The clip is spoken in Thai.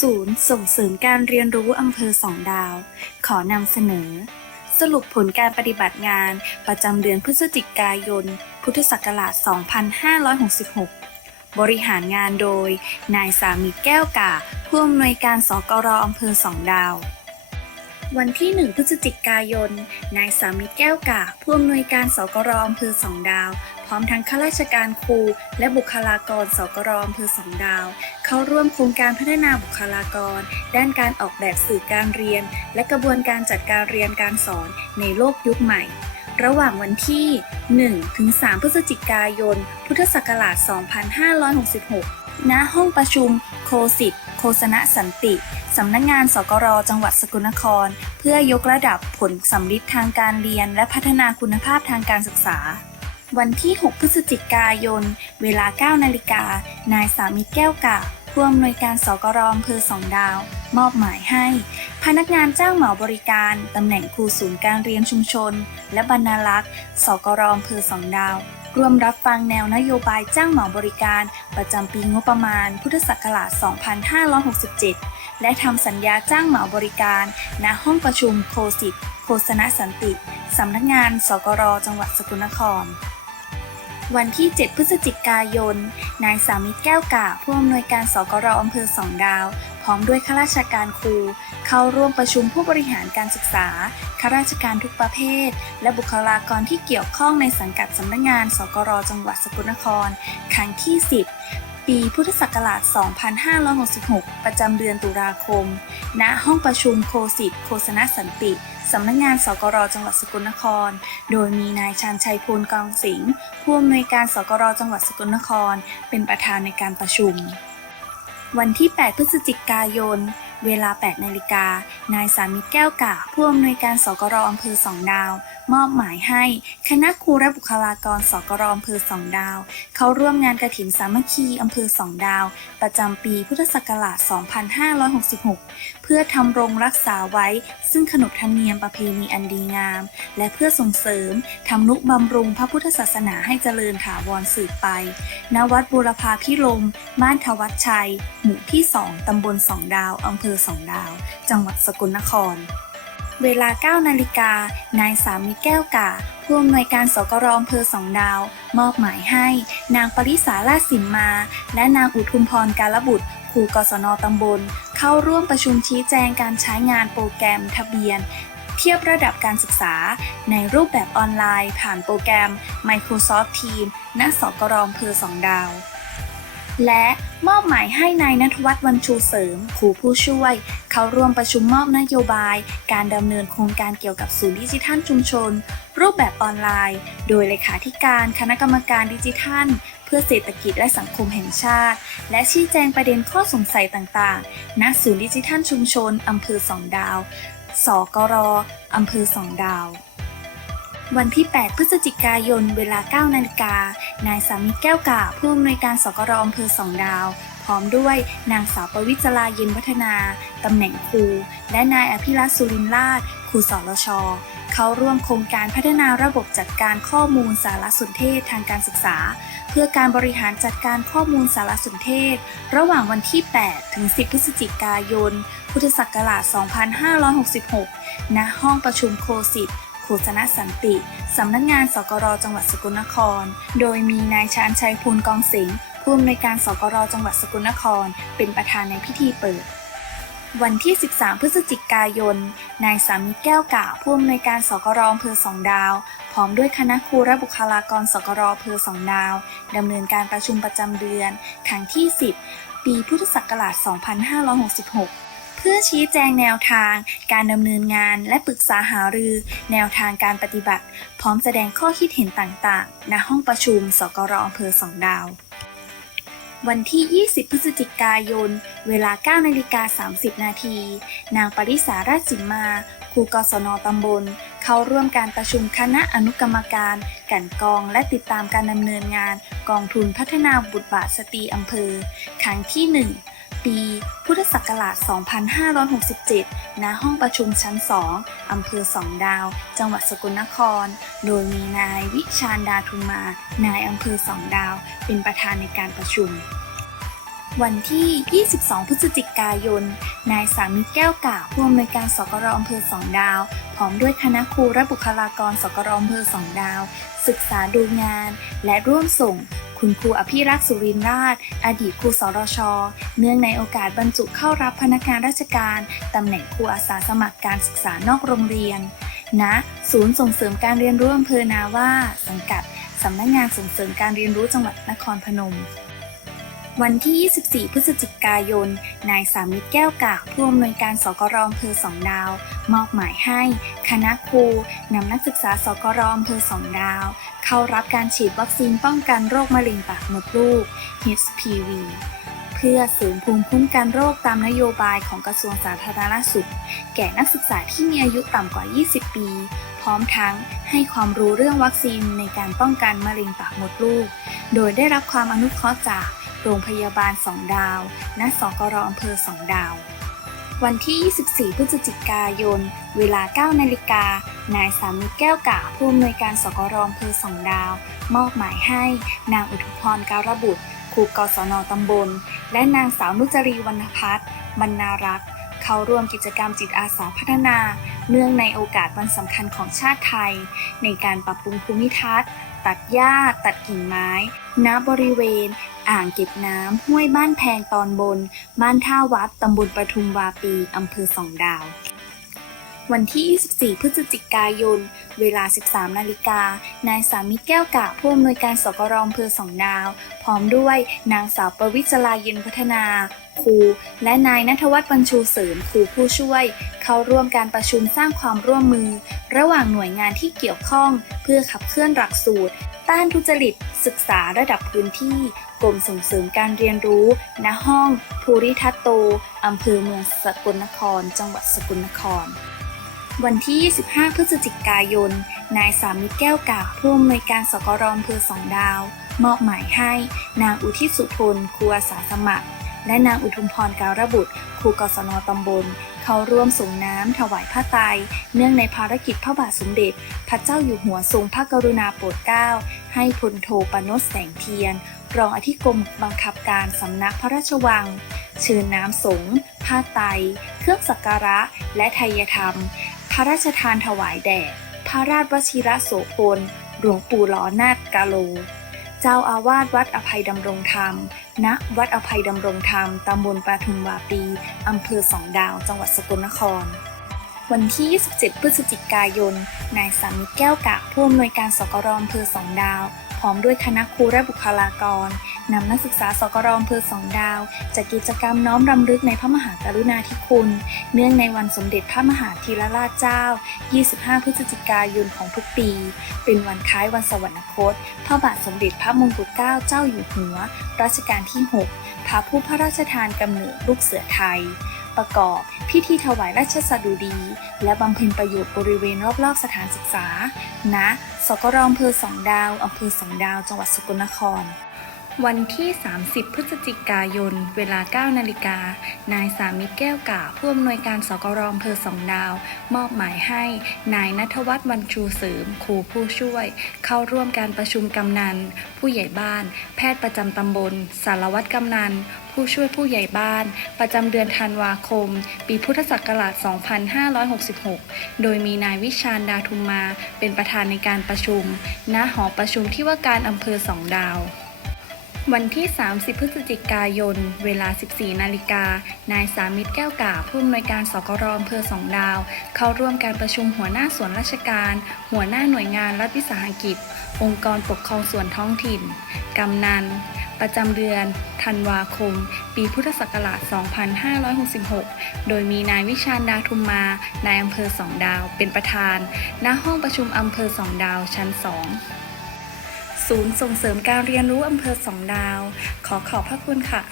ศูนย์ส่งเสริมการเรียนรู้อำเภอสองดาว ขอนำเสนอ สรุปผลการปฏิบัติงานประจำเดือนพฤศจิกายน พุทธศักราช 2566 บริหารงานโดย นายสามีแก้วกาผู้อำนวยการสกรอำเภอสองดาว วันที่ 1 พฤศจิกายน นายสามีแก้วกาผู้อำนวยการสกรอำเภอสองดาว พร้อมทั้งข้าราชการครู และบุคลากรสกรอำเภอสองดาว เข้าร่วมโครงการพัฒนาบุคลากร ด้านการออกแบบสื่อการเรียน และกระบวนการจัดการเรียนการสอนในโลกยุคใหม่ ระหว่างวันที่ 1 ถึง 3 พฤศจิกายน พุทธศักราช 2566 ณ ห้องประชุม โคสิตโคสนะสันติสำนักงงานสกรจังหวัดสกลนคร เพื่อยกระดับผลสำลิดทางการเรียน และพัฒนาคุณภาพทางการศึกษา วันที่ 6 พฤศจิกายน เวลา 9 นาฬิกา นายสามิตรแก้วกาผู้อำนวยการสกรอำเภอสองดาว มอบหมายให้ พนักงานจ้างเหมาบริการตำแหน่งครูศูนย์การเรียนชุมชน และบรรณารักษ์สกรอำเภอสองดาวร่วมรับฟังแนวนโยบายจ้างเหมาบริการ ประจำปีงบประมาณ พุทธศักราช 2567 และทำสัญญาจ้างเหมาบริการ ณ ห้องประชุมโคสิตโคสนะสันติ สำนักงาน สกร จังหวัดสกลนคร วันที่ 7 พฤศจิกายน นายสามิตรแก้วกาผู้อำนวยการสกรอำเภอสองดาว พร้อมด้วยข้าราชการครู เข้าร่วมประชุมผู้บริหารการศึกษาข้าราชการทุกประเภท และบุคลากรที่เกี่ยวข้องในสังกัดสำนักงานสกรจังหวัดสกลนคร ครั้งที่ 10 ปีพุทธศักราช 2566 ประจำเดือนตุลาคม ณ ห้องประชุมโคสิตโคสนสันติ สำนักงานสกรจังหวัดสกลนคร โดยมีนายชานชัยพูลกองสิงห์ผู้อำนวยการสกรจังหวัดสกลนคร เป็นประธานในการประชุม วันที่ 8 พฤศจิกายน เวลา 8 นาฬิกา นายสามิตรแก้วกาผู้อำนวยการสกรอำเภอสองดาว มอบหมายให้ คณะครูและบุคลากรสกรอำเภอสองดาว เข้าร่วมงานกระถินสามัคคีอำเภอสองดาว ประจำปีพุทธศักราช 2566 เพื่อทำรงรักษาไว้ ซึ่งขนบธรรมเนียมประเพณีอันดีงาม และเพื่อส่งเสริมทำนุบำรุงพระพุทธศาสนาให้เจริญถาวรสืบไป ณ วัดบูรพาพิรมบ้านทวัชชัย หมู่ที่ 2 ตำบลสองดาวอำเภออสองดาว จังหวัดสกลนคร เวลา 9 นาฬิกา นายสามีแก้วกาผู้อำนวยการสกรอำเภอสองดาว มอบหมายให้ นางปริสาลาสิมมา และนางอุทุมพรการบุตรครูกศนตำบล เข้าร่วมประชุมชี้แจงการใช้งานโปรแกรมทะเบียน เทียบระดับการศึกษา ในรูปแบบออนไลน์ ผ่านโปรแกรม Microsoft Teams ณ สกรอำเภอสองดาว และมอบหมายให้นายนัทวัฒน์วันชูเสริมครูผู้ช่วย เข้าร่วมประชุมมอบนโยบาย การดำเนินโครงการเกี่ยวกับศูนย์ดิจิทัลชุมชน รูปแบบออนไลน์ โดยเลขาธิการคณะกรรมการดิจิทัล เพื่อเศรษฐกิจและสังคมแห่งชาติ และชี้แจงประเด็นข้อสงสัยต่างๆ ณ ศูนย์ดิจิทัลชุมชนอำเภอสองดาว สกรอำเภอสองดาว วันที่ 8 พฤศจิกายน เวลา 9 นาฬิกา นายสามิตรแก้วกาผู้อำนวยการสกรอำเภอสองดาว พร้อมด้วยนางสาวประวิจลาเย็นวัฒนา ตำแหน่งครู และนายอภิรัตน์สุรินทร์ราชครูสรช เข้าร่วมโครงการพัฒนาระบบจัดการข้อมูลสารสนเทศทางการศึกษา เพื่อการบริหารจัดการข้อมูลสารสนเทศ ระหว่างวันที่ 8 ถึง 10 พฤศจิกายน พุทธศักราช 2566 ณ ห้องประชุมโคสิต โฆษณสันติ สำนักงานสกรจังหวัดสกลนคร โดยมีนายชาญชัยพูลกองสิงห์ผู้อำนวยการสกรจังหวัดสกลนคร เป็นประธานในพิธีเปิด วันที่ 13 พฤศจิกายน นายสามิตรแก้วกาผู้อำนวยการสกรอำเภอสองดาว พร้อมด้วยคณะครูและบุคลากรสกรอำเภอสองดาวดำเนินการประชุมประจำเดือนครั้งที่ 10 ปีพุทธศักราช 2566 เพื่อชี้แจงแนวทาง การดำเนินงานและปรึกษาหารือ แนวทางการปฏิบัติ พร้อมแสดงข้อคิดเห็นต่างๆ ณห้องประชุม สกรอำเภอสองดาว วันที่ 20 พฤศจิกายน เวลา 9นาฬิกา30 นาที นางปริสาราชสิมมาครูกศนตำบล เข้าร่วมการประชุมคณะอนุกรรมการ กันกองและติดตามการดำเนินงาน กองทุนพัฒนาบุตรบาทสตรีอำเภอ ครั้งที่ 1 ปี พุทธศักราช 2567 ณ ห้องประชุมชั้น 2 อำเภอสองดาว จังหวัดสกลนคร โดยมีนายวิชาญดาทุมมา นายอำเภอสองดาว เป็นประธานในการประชุม วันที่ 22 พฤศจิกายน นายสามิตแก้วกาผู้อำนวยการสกรอำเภอสองดาว ร้อมด้วยคณะครูและบุคลากรสกรอำเภอสองดาว ศึกษาดูงาน และร่วมส่ง คุณครูอภิรักษ์สุรินทราช อดีตครูสรช เนื่องในโอกาสบรรจุเข้ารับพนักงานราชการ ตำแหน่งครูอาสาสมัครการศึกษานอกโรงเรียนณศูนย์ส่งเสริมการเรียนรู้อำเภอนาว่า สังกัดสำนักงานส่งเสริมการเรียนรู้จังหวัดนครพนม วันที่ 24 พฤศจิกายน นายสามิตรแก้วกากผู้อำนวยการสกรอำเภอสองดาว มอบหมายให้ คณะครูนำนักศึกษาสกรอำเภอสองดาว เข้ารับการฉีดวัคซีนป้องกันโรคมะเร็งปากมดลูก HPV เพื่อเสริมภูมิคุ้มกันโรคตามนโยบายของกระทรวงสาธารณสุข แก่นักศึกษาที่มีอายุต่ำกว่า 20 ปี พร้อมทั้งให้ความรู้เรื่องวัคซีนในการป้องกันมะเร็งปากมดลูก โดยได้รับความอนุเคราะห์จาก โรงพยาบาลสองดาว ณ สกรอำเภอสองดาว วันที่ 24 พฤศจิกายน เวลา 9 นาฬิกา นายสามิตรแก้วกาผู้อำนวยการสกรอำเภอสองดาว มอบหมายให้ นางอุทุพรการบุตรครูกศนตำบล และนางสาวนุจรีวรรณพัฒน์บรรณารักษ์เข้าร่วมกิจกรรมจิตอาสาพัฒนา เนื่องในโอกาสวันสำคัญของชาติไทย ในการปรับปรุงภูมิทัศน์ ตัดหญ้าตัดกิ่งไม้ ณ บริเวณ อ่างเก็บน้ำห้วยบ้านแพงตอนบน บ้านท่าวัดตำบลปทุมวาปีอำเภอสองดาว วันที่ 24 พฤศจิกายน เวลา 13 นาฬิกา นายสามิตรแก้วกะผู้อำนวยการสกรอำเภอสองดาว พร้อมด้วยนางสาวประวิศลาเย็นพัฒนา ครู และนายนัทวัฒน์บรรชูเสริมครูผู้ช่วย เข้าร่วมการประชุมสร้างความร่วมมือ ระหว่างหน่วยงานที่เกี่ยวข้อง เพื่อขับเคลื่อนหลักสูตร ต้านทุจริต ศึกษาระดับพื้นที่ กรมส่งเสริมการเรียนรู้ ณห้อง ภูริทัตโตอำเภอเมืองสกลนคร จังหวัดสกลนครวันที่ 25 พฤศจิกายน นายสามิตรแก้วกากผู้อำนวยการสกรอำเภอสองดาว มอบหมายให้ นางอุทิศสุทนครูอาสาสมัคร และนางอุทุมพรการบุตรครูกศนตำบล เขาร่วมส่งน้ำถวายผ้าไตรเนื่องในภารกิจพระบาทสมเด็จ พระเจ้าอยู่หัวทรงพระกรุณาโปรดเกล้า ให้พลโทปนสแสงเทียน รองอธิกรมบังคับการสำนักพระราชวัง เชิญน้ำสงฆ์ผ้าไตเครื่องสักการะ และไทยธรรม พระราชทานถวายแด่พระราชวชิระโสพลหลวงปู่หลอนาฏกาโล เจ้าอาวาสวัดอภัยดำรงธรรม ณวัดอภัยดำรงธรรม ตำบลปาทุมวาปี อำเภอสองดาว จังหวัดสกลนคร วันที่ 27 พฤศจิกายน นายสามิตแก้วกะผู้อำนวยการสกรอำเภอสองดาว พร้อมด้วยคณะครูและบุคลากร นำนักศึกษาสกรอำเภอสองดาวจัดกิจกรรมน้อมรำลึกในพระมหากรุณาธิคุณ เนื่องในวันสมเด็จพระมหาธีรราชเจ้า 25 พฤศจิกายนของทุกปี เป็นวันคล้ายวันสวรรคต พระบาทสมเด็จพระมงกุฎเกล้าเจ้าอยู่หัว รัชกาลที่ 6 พระผู้พระราชทานกำเนิดลูกเสือไทย ประกอบพิธีถวายราชสดุดี และบำเพ็ญประโยชน์บริเวณรอบๆสถานศึกษาณสกรอำเภอสองดาวอำเภอสองดาว จังหวัดสกลนคร วันที่ 30 พฤศจิกายน เวลา 9 นาฬิกา นายสามิตรแก้วกาผู้อำนวยการสกรอำเภอสองดาว มอบหมายให้ นายนัทวัฒน์บรรชูเสริมครูผู้ช่วย เข้าร่วมการประชุมกำนัน ผู้ใหญ่บ้าน แพทย์ประจำตำบล สารวัตรกำนัน ผู้ช่วยผู้ใหญ่บ้าน ประจำเดือนธันวาคม ปีพุทธศักราช 2566 โดยมีนายวิชาญดาทุมมา เป็นประธานในการประชุม ณ หอประชุมที่ว่าการอำเภอสองดาว วันที่ 30 พฤศจิกายน เวลา 14 นาฬิกา นายสามิตรแก้วกาผู้อำนวยการสกรอำเภอสองดาว เข้าร่วมการประชุมหัวหน้าส่วนราชการ หัวหน้าหน่วยงานรัฐวิสาหกิจ องค์กรปกครองส่วนท้องถิ่น กำนัน ประจำเดือน ธันวาคม ปีพุทธศักราช 2566 โดยมีนายวิชาญดาทุมมา นายอำเภอสองดาว เป็นประธาน ณ ห้องประชุมอำเภอสองดาว ชั้น 2 ศูนย์ส่งเสริมการเรียนรู้อำเภอสองดาว ขอขอบพระคุณค่ะ